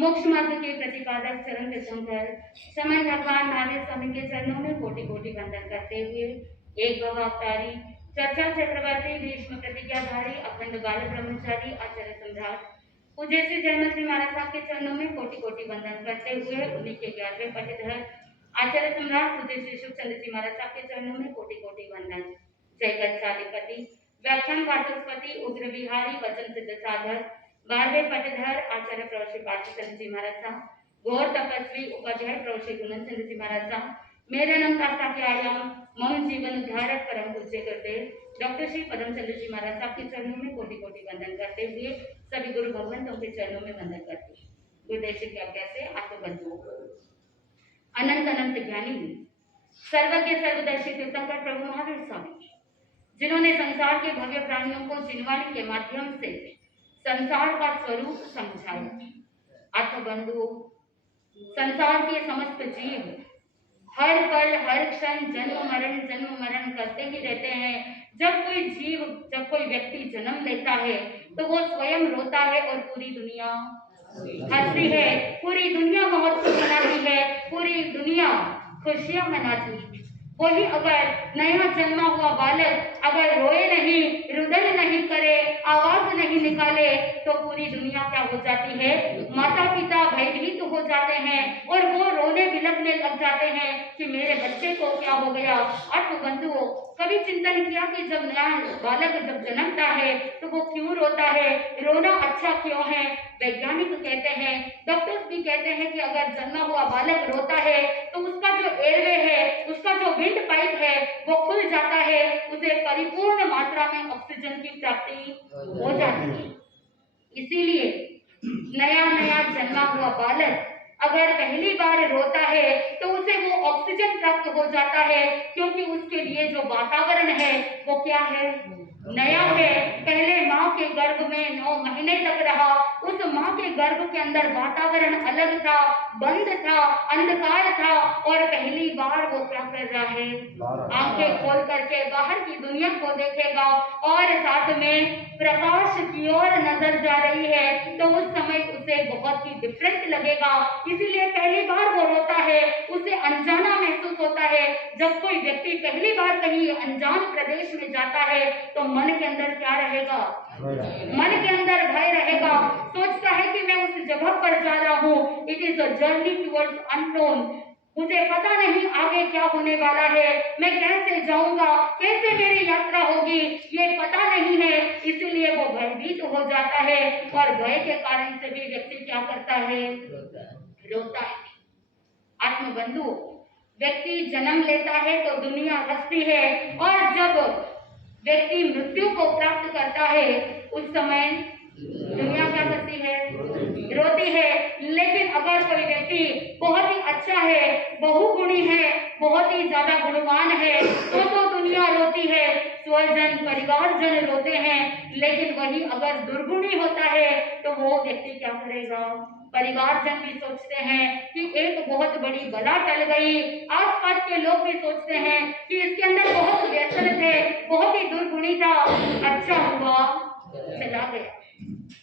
मोक्ष मार्ग के प्रतिपादक चरण तीर्थंकर समय भगवान महावीर स्वामी के चरणों में कोटि कोटि वंदन करते हुए एक भवावतारी चर्चा चक्रवर्ती भीष्म प्रतिज्ञाधारी अखंड बाल ब्रह्मचारी आचार्य सम्राट पूज्य श्री जयमल जी महाराज साहब के चरणों में कोटि कोटि वंदन करते हुए उन्हीं के 11वें पट्टधर आचार्य सम्राट पूज्य श्री सुखचंद्र जी महाराज साहब के चरणों में कोटि कोटि वंदन। जय गच्छाधिपति व्याख्यान वाचस्पति उग्र विहारी वचन सिद्ध साधक 12वें पट्टधर आचार्य प्रभु श्री पार्थचंद्र जी महाराज साहब घोर तपस्वी उपाध्याय प्रभु श्री गुणचंद्र जी महाराज साहब मेरे नाम आस्था के आयाम मौन जीवन उद्धारक परम पूज्य गुरुदेव डॉक्टर श्री पदमचंद्र जी महाराज साहब के चरणों में कोटि कोटि वंदन करते हुए सभी गुरु भगवंतों के चरणों में वंदन करते हैं। गुरुदेव की आज्ञा से आत्मबंधुओं अनंत अनंत ज्ञानी सर्वज्ञ सर्वदर्शी तीर्थंकर प्रभु महावीर स्वामी जिन्होंने संसार के भव्य प्राणियों को जिनवाणी के माध्यम से संसार का स्वरूप समझाया। आत्मबंधुओं संसार के समस्त जीव हर पल हर क्षण जन्म मरण करते ही रहते हैं। जब कोई व्यक्ति जन्म लेता है तो वो स्वयं रोता है और पूरी दुनिया हंसती है, पूरी दुनिया महोत्सव मनाती है, पूरी दुनिया खुशियां मनाती है। वही अगर नया जन्मा हुआ बालक अगर रोए नहीं, रुदन नहीं करे, आवाज नहीं निकाले तो पूरी दुनिया क्या हो जाती है, माता पिता भयभीत हो जाते हैं और वो रोने बिलखने लग जाते हैं कि मेरे बच्चे को क्या हो गया। आत्मबंधुओं कभी चिंतन किया कि जब नया बालक जब जन्मता है तो वो क्यों रोता है, रोना अच्छा क्यों है। वैज्ञानिक कहते हैं, डॉक्टर्स भी कहते हैं कि अगर जन्मा हुआ बालक रोता है तो उसका जो एयरवे है, उसका जो विंड पाइप है वो खुल जाता है, उसे परिपूर्ण मात्रा में ऑक्सीजन की प्राप्ति हो जाती है। इसीलिए नया नया जन्मा हुआ बालक अगर पहली बार रोता है तो उसे वो ऑक्सीजन प्राप्त हो जाता है, क्योंकि उसके लिए जो वातावरण है वो क्या है, नया है। पहले माँ के गर्भ में 9 महीने तक रहा, उस माँ के गर्भ के अंदर वातावरण अलग था, बंद था, अंधकार था और पहली बार वो क्या कर रहा है, आंखें खोल करके बाहर की दुनिया को देखेगा और साथ में प्रकाश की ओर नजर जा रही है तो उस समय उसे बहुत ही डिफरेंट लगेगा। इसीलिए पहली बार वो रोता है, उसे अनजाना महसूस होता है। जब कोई व्यक्ति पहली बार कहीं अनजान प्रदेश में जाता है तो मन के अंदर क्या रहेगा, मन के अंदर भय रहेगा, सोचता है कि मैं उस जगह पर जा रहा हूँ। It is a journey towards unknown, मुझे पता नहीं आगे क्या होने वाला है, मैं कैसे जाऊंगा, कैसे मेरी यात्रा होगी, ये पता नहीं है। इसीलिए वो भयभीत हो जाता है और भय के कारण से भी व्यक्ति क्या करता है, रोता है। आत्मबंधु व्यक्ति जन्म लेता है तो दुनिया हंसती है और जब व्यक्ति मृत्यु को प्राप्त करता है उस समय दुनिया क्या करती है, रोती है। लेकिन अगर कोई व्यक्ति बहुत ही अच्छा है, बहुगुणी है, बहुत ही ज्यादा गुणवान है तो दुनिया रोती है, स्वजन परिवारजन रोते हैं। लेकिन वही अगर दुर्गुणी होता है तो वो व्यक्ति क्या करेगा, परिवारजन भी सोचते हैं कि एक बहुत बड़ी बला टल गई, आसपास के लोग भी सोचते हैं कि इसके अंदर बहुत व्यसन थे, बहुत ही दुर्गुणी था, अच्छा हुआ चला गया।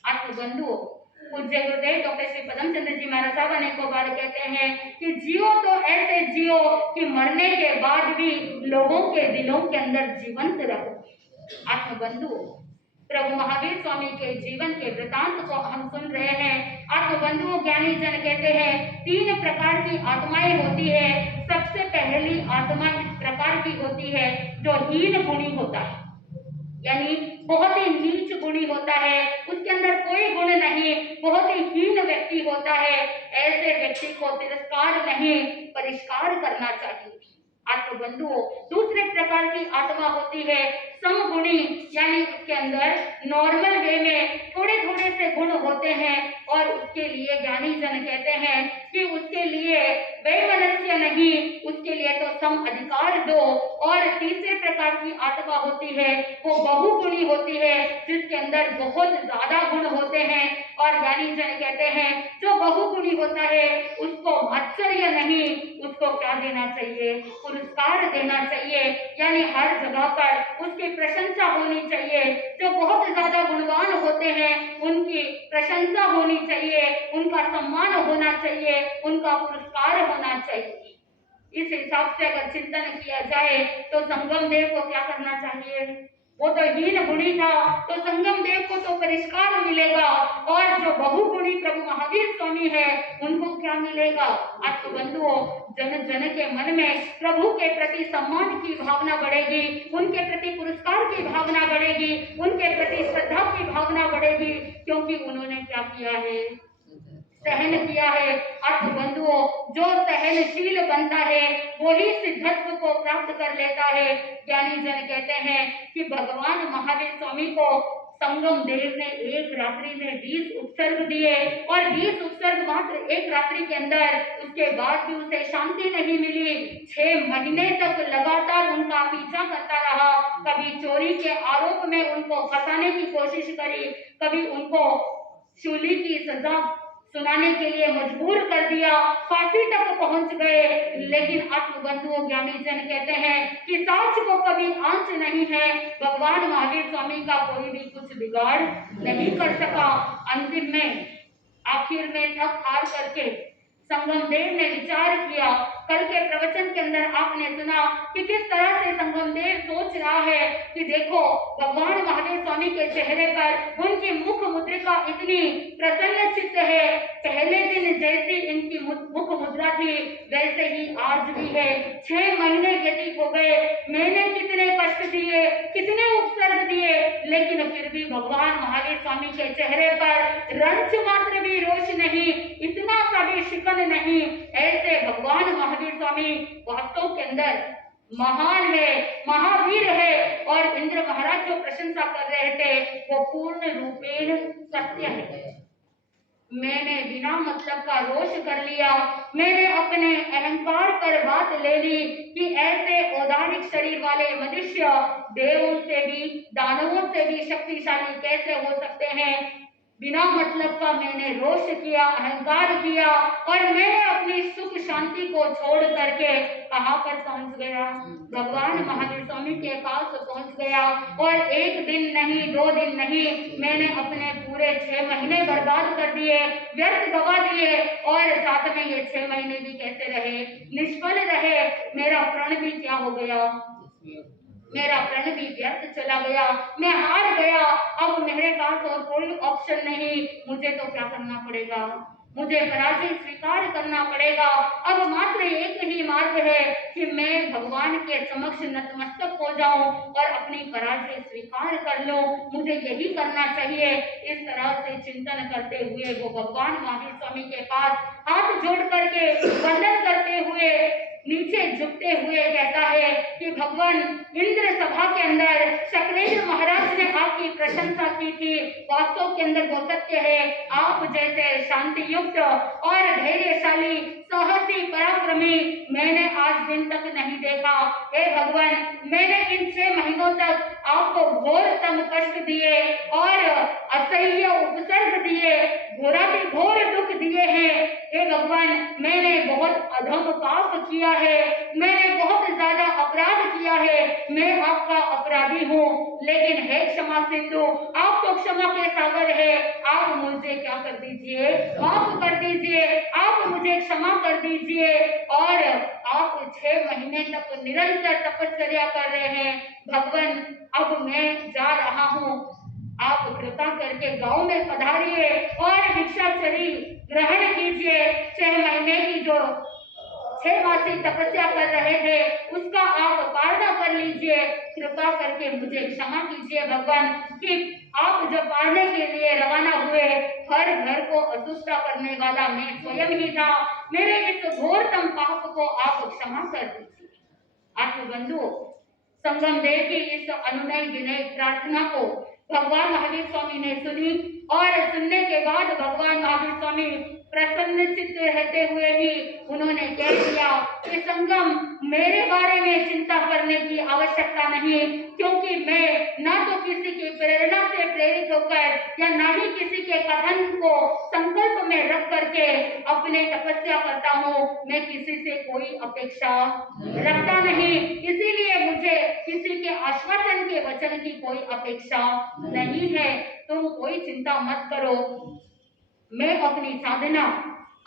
आत्मबंधु पूज्य गुरुदेव डॉक्टर श्री पदमचंद्र जी महाराज साहब अनेकों बार कहते हैं कि जियो तो ऐसे जियो कि मरने के बाद भी लोगों के दिलों के अंदर जीवंत रहो। आत्मबंधु प्रभु महावीर स्वामी के जीवन के वृतांत को हम सुन रहे हैं। आत्मबंधुओं ज्ञानी जन कहते हैं 3 प्रकार की आत्माएं होती है। सबसे पहली आत्मा इस प्रकार की होती है जो हीन गुणी होता है, यानी बहुत ही नीच गुणी होता है, उसके अंदर कोई गुण नहीं, बहुत ही हीन व्यक्ति होता है। ऐसे व्यक्ति को तिरस्कार नहीं परिष्कार करना चाहिए। आत्मबंधुओं दूसरे प्रकार की आत्मा होती है समगुणी, यानी उसके अंदर नॉर्मल वे में थोड़े थोड़े से गुण होते हैं और उसके लिए ज्ञानी जन कहते हैं कि उसके लिए वैमनस्य नहीं, उसके लिए तो सम अधिकार दो। और तीसरे प्रकार की आत्मा होती है वो बहुगुणी होती है, जिसके अंदर बहुत ज्यादा गुण होते हैं और ज्ञानी जन कहते हैं जो बहुगुणी होता है उसको आश्चर्य नहीं, उसको क्या देना चाहिए, पुरस्कार देना चाहिए। यानी हर जगह पर उसके उनकी प्रशंसा होनी चाहिए। जो बहुत ज्यादा गुणवान होते हैं उनकी प्रशंसा होनी चाहिए, उनका सम्मान होना चाहिए, उनका पुरस्कार होना चाहिए। इस हिसाब से अगर चिंतन किया जाए तो संगम देव को क्या करना चाहिए? वो तो हीन गुणी था, तो संगम देव को तो परिष्कार मिलेगा, और जो बहुगुणी प्रभु महावीर स्वामी है उनको क्या मिलेगा? आपको बंधुओं, जन जन के मन में प्रभु के प्रति सम्मान की भावना बढ़ेगी, उनके प्रति पुरस्कार की भावना बढ़ेगी, उनके प्रति श्रद्धा की भावना बढ़ेगी, क्योंकि उन्होंने क्या किया है? सहन किया है। अर्थ बंधुओं, जो सहनशील बनता है वही सिद्धत्व को प्राप्त कर लेता है। ज्ञानी जन कहते हैं कि भगवान महावीर स्वामी को संगम देव ने एक रात्रि में 20 उपसर्ग दिए, और 20 उपसर्ग मात्र एक रात्रि के अंदर, उसके बाद भी उसे शांति नहीं मिली। 6 महीने तक लगातार उनका पीछा करता रहा। कभी चोरी के आरोप में उनको फंसाने की कोशिश करी, कभी उनको शूली की सजा सुनाने के लिए मजबूर कर दिया, फांसी तक पहुंच गए। लेकिन आत्मबंधुओं, ज्ञानी जन कहते हैं कि साच को कभी आंच नहीं है। भगवान महावीर स्वामी का कोई भी कुछ बिगाड़ नहीं कर सका। अंतिम में, आखिर में थक हार करके संगम देव ने विचार किया। कल के प्रवचन के अंदर आपने सुना कि किस तरह से संगम देव सोच रहा है कि देखो, भगवान महावीर स्वामी के चेहरे पर उनकी मुख मुद्रिका इतनी प्रसन्न चित्त है। पहले दिन जैसी इनकी मुख मुद्रा थी वैसे ही आज भी है। 6 महीने व्यतीत हो गए, मैंने कितने कष्ट दिए, कितने उपसर्ग दिए, लेकिन फिर भी भगवान महावीर स्वामी के चेहरे पर रंच मात्र भी रोष नहीं, इतना सा भी शिकन नहीं। ऐसे भगवान महावीर स्वामी वास्तव के अंदर महान है, महावीर है, और इंद्र महाराज जो प्रशंसा कर रहे थे वो पूर्ण रूपेण सत्य है। मैंने बिना मतलब का रोष कर लिया, मैंने अपने अहंकार पर बात ले ली कि ऐसे औदारिक शरीर वाले मनुष्य देवों से भी, दानवों से भी शक्तिशाली कैसे हो सकते हैं। बिना मतलब का मैंने रोष किया, अहंकार किया, और मैंने अपनी सुख शांति को छोड़ करके कहां पर पहुंच गया? भगवान महावीर स्वामी के पास पहुंच गया। और एक दिन नहीं, 2 दिन नहीं, मैंने अपने पूरे 6 महीने बर्बाद कर दिए, व्यर्थ गवा दिए, और साथ में ये 6 महीने भी कैसे रहे? निष्फल रहे। मेरा प्रण भी क्या हो गया? मेरा प्रण भी व्यर्थ चला गया, मैं हार गया। अब मेरे पास और कोई ऑप्शन नहीं, मुझे तो क्या करना पड़ेगा? मुझे पराजय स्वीकार करना पड़ेगा। अब मात्र एक ही मार्ग है कि मैं भगवान के समक्ष नतमस्तक हो जाऊं और अपनी पराजय स्वीकार कर लूं। मुझे यही करना चाहिए। इस तरह से चिंतन करते हुए वो भगवान महावीर स्वामी के पास हाथ जोड़ करके वंदन करते हुए, नीचे झुकते हुए कहता है कि भगवान, इंद्र सभा के अंदर शक्रेंद्र महाराज ने आपकी प्रशंसा की थी, वास्तव के अंदर वो सत्य है। आप जैसे शांति युक्त और धैर्यशाली, साहसी, पराक्रमी मैंने आज दिन तक नहीं देखा। हे भगवान, मैंने इन 6 महीनों तक आपको घोरतम कष्ट दिए और असह्य उपसर्ग दिए, घोर दुख दिए हैं। हे भगवान, मैंने बहुत अधम पाप किया है, मैंने बहुत ज्यादा अपराध किया है, मैं आपका अपराधी हूँ। लेकिन हे क्षमा सिंधु, आप तो क्षमा के सागर है, आप मुझे क्या कर दीजिए? माफ कर दीजिए, आप मुझे क्षमा कर दीजिए। और आप 6 महीने तक निरंतर तपस्या कर रहे हैं। भगवान, अब मैं जा रहा हूँ, आप कृपा करके गांव में पधारिए और भिक्षाचरी ग्रहण कीजिए। 6 महीने की जो 6 मासी तपस्या कर रहे थे उसका आप पारणा कर लीजिए। कृपा करके मुझे क्षमा कीजिए भगवान कि आप जब पारने के लिए रवाना हुए, हर घर को असुष्टा करने वाला मैं स्वयं ही था। मेरे इस घोरतम पाप को आप क्षमा कर दीजिए। आत्मबंधु, संगम देव की इस अनुनय विनय प्रार्थना को भगवान महावीर स्वामी ने सुनी, और सुनने के बाद भगवान महावीर स्वामी प्रसन्न चित्त रहते हुए ही उन्होंने कह दिया कि संगम, मेरे बारे में चिंता करने की आवश्यकता नहीं, क्योंकि मैं ना तो किसी की प्रेरणा से प्रेरित होकर या ना ही किसी के कथन को संकल्प में रख करके अपने तपस्या करता हूँ। मैं किसी से कोई अपेक्षा रखता नहीं, इसीलिए मुझे किसी के आश्वासन के वचन की कोई अपेक्षा नहीं है। तुम कोई चिंता मत करो, मैं अपनी साधना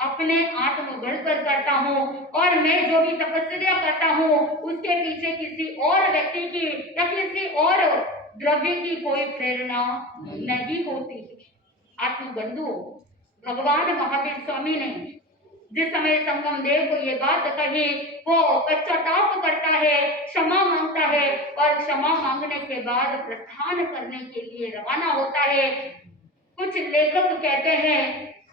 अपने आत्मबल पर करता हूँ और मैं जो भी तपस्या करता हूँ उसके पीछे किसी और व्यक्ति की या किसी और द्रव्य की कोई प्रेरणा नहीं होती। आत्मबंधु, भगवान महावीर स्वामी ने जिस समय संगम देव को ये बात कही, वो पश्चाताप करता है, क्षमा मांगता है और क्षमा मांगने के बाद प्रस्थान करने के लिए रवाना होता है। कुछ लेखक कहते हैं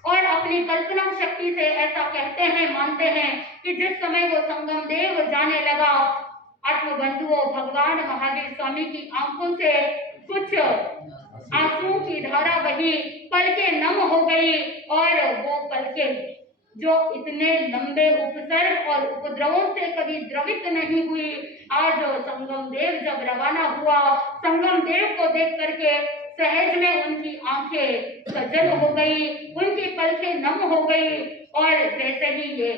और अपनी कल्पना शक्ति से ऐसा कहते हैं, मानते हैं कि जिस समय वो संगम देव जाने लगा, आत्मबंधुओं, भगवान महावीर स्वामी की आंखों से कुछ आंसुओं की धारा बही, पलकें नम हो गई और वो पलकें जो इतने लंबे उपसर्ग और उपद्रवों से कभी द्रवित नहीं हुई, आज संगम देव जब रवाना हुआ, संगम देव को देख करके सहज में उनकी आंखें सजल हो गई, उनकी पलकें नम हो गई और जैसे ही ये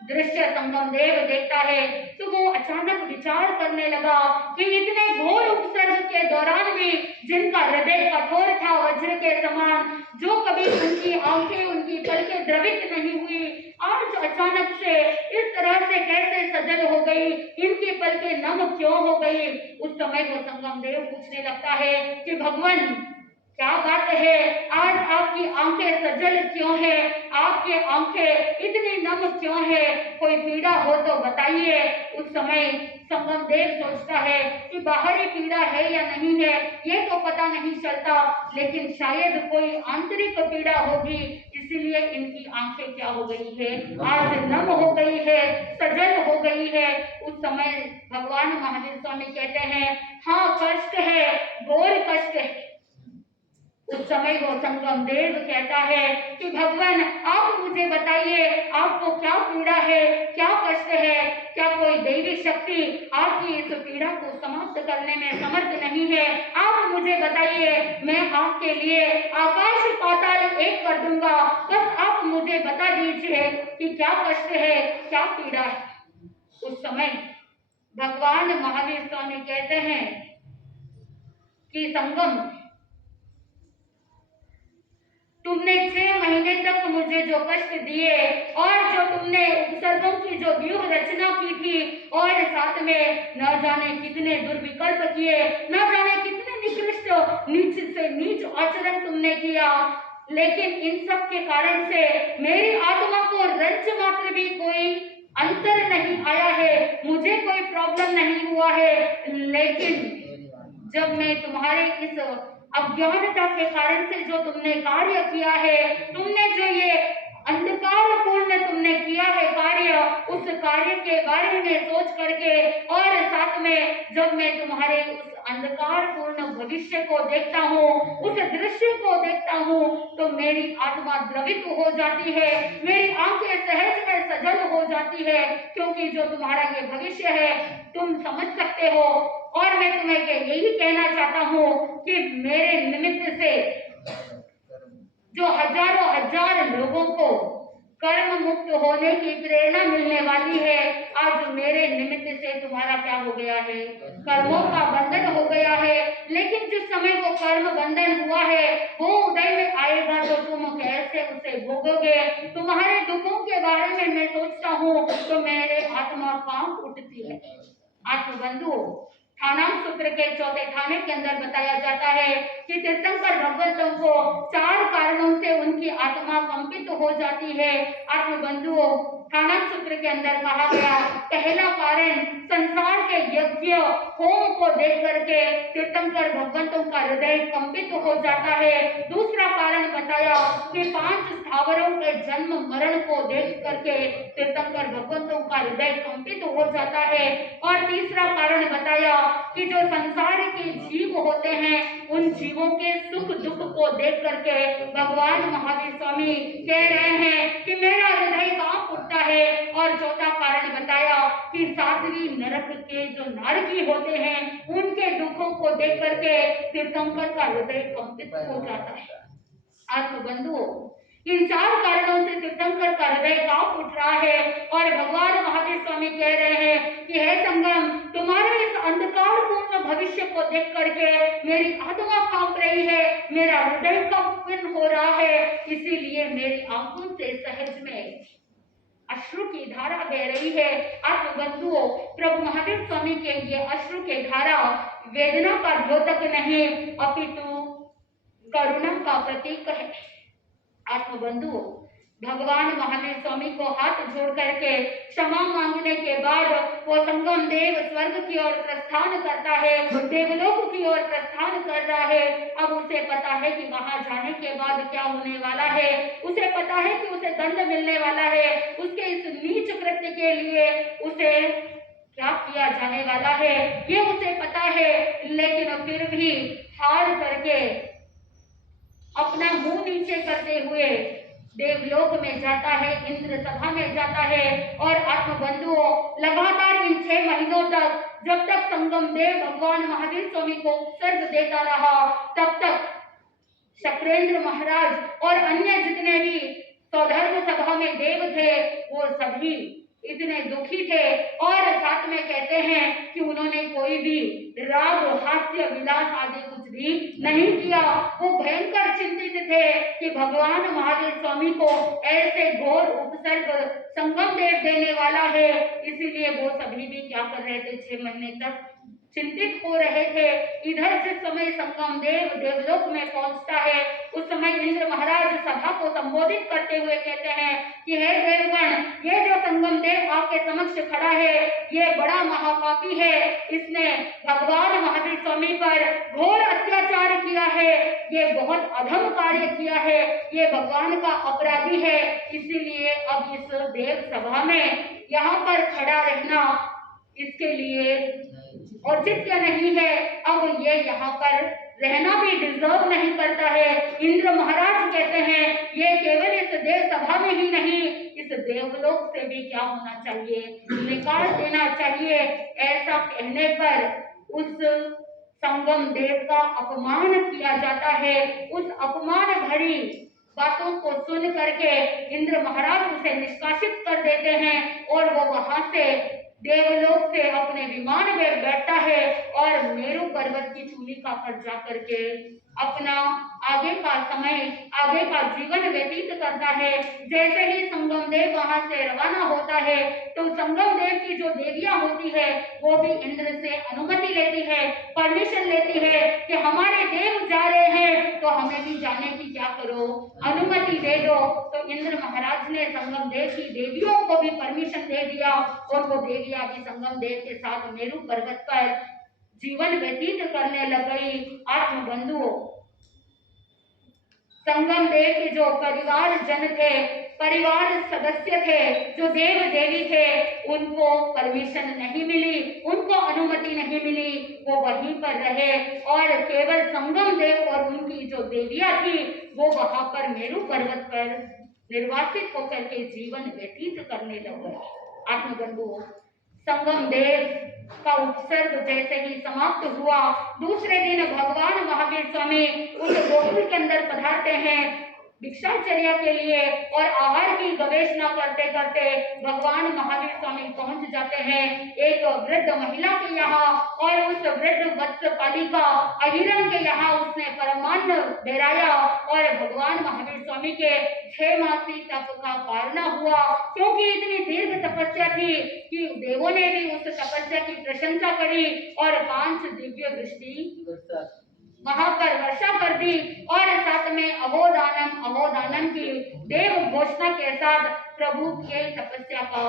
दृश्य संगम देव देखता है तो वो अचानक विचार करने लगा कि इतने घोर उपसर्ग के दौरान भी जिनका हृदय कठोर था वज्र के समान, जो कभी उनकी आंखें उनकी पलकें द्रवित नहीं हुई, आज अचानक से इस तरह से कैसे सजल हो गई, इनकी पलकें नम क्यों हो गई। उस समय वो संगम देव पूछने लगता है कि भगवान क्या बात है, आज आपकी आंखें सजल क्यों है, आपकी आंखें इतनी नम क्यों है, कोई पीड़ा हो तो बताइए। उस समय संगम देव सोचता है कि बाहरी पीड़ा है या नहीं है ये तो पता नहीं चलता, लेकिन शायद कोई आंतरिक पीड़ा होगी, इसीलिए इनकी आंखें क्या हो गई है, आज नम हो गई है, सजल हो गई है। उस समय भगवान महावीर स्वामी कहते हैं, हाँ कष्ट है, घोर कष्ट है। उस समय वो संगम देव कहता है कि भगवान आप मुझे बताइए, आपको क्या पीड़ा है, क्या कष्ट है, क्या कोई दैवी शक्ति आपकी इस पीड़ा को समाप्त करने में समर्थ नहीं है, आप मुझे बताइए, मैं आपके लिए आकाश पाताल एक कर दूंगा, बस आप मुझे बता दीजिए कि क्या कष्ट है, क्या पीड़ा है। उस समय भगवान महावीर स्वामी कहते हैं कि संगम, तुमने 6 महीने तक मुझे जो कष्ट दिए और जो तुमने उपसर्गों की जो व्यूह रचना की थी और साथ में न जाने कितने दुर्विकल्प किए, न जाने कितने निकृष्ट नीच से नीच आचरण तुमने किया, लेकिन इन सब के कारण से मेरी आत्मा को रंच मात्र भी कोई अंतर नहीं आया है, मुझे कोई प्रॉब्लम नहीं हुआ है। लेकिन जब मैं तुम्हारे इस अज्ञानता के कारण से जो तुमने कार्य किया है, तुमने जो ये अंधकारपूर्ण तुमने किया है कार्य, उस कार्य के बारे में सोच करके और साथ में जब मैं तुम्हारे उस अंधकारपूर्ण भविष्य को देखता हूँ, उस दृश्य को देखता हूँ, तो मेरी आत्मा द्रवित हो जाती है, मेरी आंखें सहज में सजल हो जाती है, क्योंकि जो तुम्हारा ये भविष्य है तुम समझ सकते हो। और मैं तुम्हें यही कहना चाहता हूँ कि मेरे निमित्त से जो हजारों हजार लोगों को कर्म मुक्त होने की प्रेरणा मिलने वाली है, आज मेरे निमित्त से तुम्हारा क्या हो गया है, कर्मों का बंधन हो गया है। लेकिन जिस समय वो कर्म बंधन हुआ है वो उदय में आएगा तो तुम कैसे उसे भोगोगे। तुम्हारे दुखों के बारे में मैं सोचता हूँ तो मेरे आत्मा कांप उठती है। आत्मबंधु, थानाम सूत्र के 4 थाने के अंदर बताया जाता है कि तीर्थंकर भगवंतों को 4 कारणों से उनकी आत्मा कंपित हो जाती है। आत्मबंधुओं, थानाम सूत्र के अंदर कहा गया, पहला कारण संसार के यज्ञ होम को देख करके तीर्थंकर भगवंतों का हृदय कंपित हो जाता है। दूसरा कारण बताया कि 5 स्थावरों के जन्म मरण को देख करके तीर्थंकर भगवंतों का हृदय कंपित हो जाता है। और तीसरा कारण बताया कि जो संसार के जीव होते हैं उन जीवों के सुख दुख को देख करके भगवान महावीर स्वामी कह रहे हैं कि मेरा हृदय कांप उठता है। और चौथा कारण बताया कि 7वीं नरक के जो नारकी होते हैं उनके दुखों को देख करके तीर्थंकर का हृदय कंपित हो जाता है। आत्मबंधुओं, इन 4 कारणों से तीर्थंकर का हृदय कांप उठ रहा है और भगवान महावीर स्वामी कह रहे हैं कि हे संगम, तुम्हारे इस अंधकारपूर्ण भविष्य को देख करके मेरी आत्मा कांप रही है, मेरा हृदय कंपन हो रहा है, इसीलिए मेरी आंखों से सहज में अश्रु की धारा बह रही है। आत्मबंधुओं, प्रभु महावीर स्वामी के ये अश्रु की धारा वेदना का द्योतक नहीं अपितु करुणा का प्रतीक है। आत्मबंधुओं, भगवान महावीर स्वामी को हाथ जोड़ करके क्षमा मांगने के बाद वो संगम देव स्वर्ग की ओर प्रस्थान करता है, देवलोक की ओर प्रस्थान कर रहा है। अब उसे पता है कि वहां जाने के बाद क्या होने वाला है, उसे पता है कि उसे दंड मिलने वाला है, उसके इस नीच कृत्य के लिए उसे क्या किया जाने वाला है ये उसे पता है, लेकिन फिर भी हार करके अपना मुंह नीचे करते हुए देवलोक में जाता है, इंद्र सभा में जाता है। और आत्मबंधुओं, लगातार इन 6 महीनों तक जब तक संगम देव भगवान महावीर स्वामी को उत्सर्ग देता रहा, तब तक शक्रेंद्र महाराज और अन्य जितने भी सौधर्म सभा में देव थे वो सभी इतने दुखी थे और साथ में कहते हैं कि उन्होंने कोई भी राग हास्य विलास आदि कुछ भी नहीं किया। वो भयंकर चिंतित थे कि भगवान महावीर स्वामी को ऐसे घोर उपसर्ग संगम देव देने वाला है, इसीलिए वो सभी भी क्या कर रहे थे, 6 महीने तक चिंतित हो रहे थे। इधर जिस समय संगम देव देवलोक में पहुंचता है, उस समय इंद्र महाराज सभा को संबोधित करते हुए कहते हैं कि हे देवगण, ये जो संगम देव आपके समक्ष खड़ा है ये बड़ा महापापी है, इसने भगवान महावीर स्वामी पर घोर अत्याचार किया है, ये बहुत अधम कार्य किया है, ये भगवान का अपराधी है, इसीलिए अब इस देव सभा में यहाँ पर खड़ा रहना इसके लिए औचित्य नहीं है। अब ये यहाँ पर रहना भी डिजर्व नहीं करता है। इंद्र महाराज कहते हैं ये केवल इस देव सभा में ही नहीं, इस देवलोक से भी क्या होना चाहिए, निकाल देना चाहिए। ऐसा कहने पर उस संगम देव का अपमान किया जाता है। उस अपमान भरी बातों को सुन करके इंद्र महाराज उसे निष्कासित कर देते हैं और वो वहां से देवलोक से अपने विमान में बैठता है और मेरु पर्वत की चूलिका पर जाकर के अपना आगे का समय, आगे का जीवन व्यतीत करता है। जैसे ही संगम देव वहां से रवाना होता है तो संगम देव की जो देवियां होती है वो भी इंद्र से अनुमति लेती है, परमिशन लेती है कि हमारे देव जा रहे हैं तो हमें भी जाने की क्या करो, अनुमति दे दो। तो इंद्र महाराज ने संगम देव की देवियों को भी परमिशन दे दिया और वो देवियां भी संगम देव के साथ मेरु पर्वत पर जीवन व्यतीत करने लग गई। आत्मबंधुओं, संगम देव के जो परिवार जन थे, परिवार सदस्य थे, जो देव देवी थे, उनको परमिशन नहीं मिली, उनको अनुमति नहीं मिली, वो वहीं पर रहे और केवल संगम देव और उनकी जो देवियां थी वो वहां पर मेरु पर्वत पर निर्वासित होकर के जीवन व्यतीत करने लगे। आत्मबंधुओं, संगम देव का उत्सर्ग जैसे ही समाप्त हुआ, दूसरे दिन भगवान महावीर स्वामी उस गोकुल के अंदर पधारते हैं भिक्षाचर्या के लिए और आहार की गवेषणा करते करते भगवान महावीर स्वामी पहुंच जाते हैं एक वृद्ध महिला के यहाँ और उस वृद्ध वत्स पालिका अहिरन के यहाँ उसने परमान्न डेराया और भगवान महावीर स्वामी के 6 मासी तप का पालना हुआ। क्योंकि इतनी दीर्घ तपस्या थी कि देवों ने भी उस तपस्या की प्रशंसा करी और 5 दिव्य वृष्टि वहां पर वर्षा कर दी और साथ में अहोदानम की देव घोषणा के साथ प्रभु के तपस्या का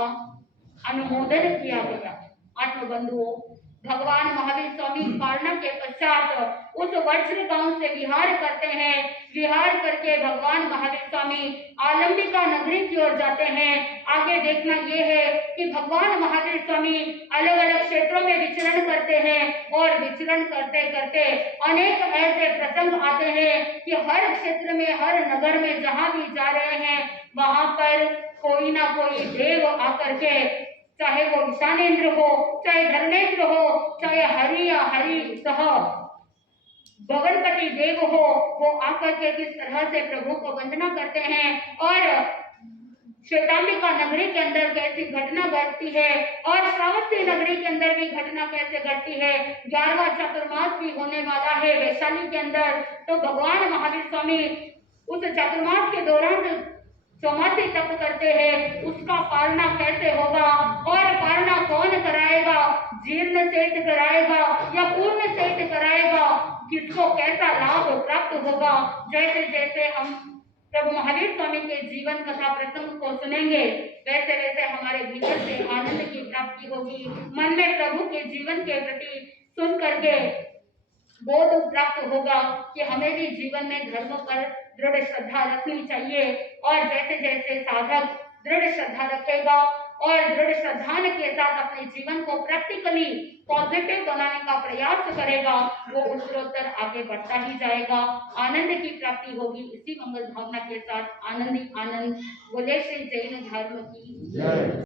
अनुमोदन किया गया। आत्मबंधुओं, भगवान महावीर स्वामी पालना के पश्चात उस वज्र गांव से विहार करते हैं। विहार करके भगवान महावीर स्वामी आलंबिका नगरी की ओर जाते हैं। आगे देखना ये है कि भगवान महावीर स्वामी अलग अलग क्षेत्रों में विचरण करते हैं और विचरण करते करते अनेक ऐसे प्रसंग आते हैं कि हर क्षेत्र में, हर नगर में जहां भी जा रहे हैं वहां पर कोई ना कोई देव आकर के, चाहे वो ईशानेन्द्र हो, चाहे धर्मेंद्र हो, चाहे हरि या हरि सह भगवनपति देव हो, वो आकर के किस तरह से प्रभु को वंदना करते हैं और श्वेतांबिका नगरी के अंदर कैसी घटना घटती है और श्रावस्ती नगरी के अंदर भी घटना कैसे घटती है। 11वां चातुर्मास भी होने वाला है वैशाली के अंदर, तो भगवान महावीर स्वामी उस चातुर्मास के दौरान जो चौमासी तप करते हैं उसका पालना कैसे होगा और पालना कौन कराएगा, जीर्ण सेठ कराएगा या पूर्ण सेठ कराएगा, किसको कैसा लाभ प्राप्त होगा। जैसे जैसे हम प्रभु महावीर स्वामी के जीवन कथा प्रसंग को सुनेंगे वैसे वैसे हमारे भीतर से आनंद की प्राप्ति होगी। मन में प्रभु के जीवन के प्रति सुन करके बोध प्राप्त होगा कि हमें भी जीवन में धर्म पर दृढ़ श्रद्धा रखनी चाहिए। और जैसे जैसे साधक दृढ़ श्रद्धा रखेगा और दृढ़ श्रद्धा के साथ अपने जीवन को प्रैक्टिकली पॉजिटिव बनाने का प्रयास करेगा, वो उत्तरोत्तर आगे बढ़ता ही जाएगा, आनंद की प्राप्ति होगी। इसी मंगल भावना के साथ आनंदी आनंद बोले श्री जैन धर्म की जय।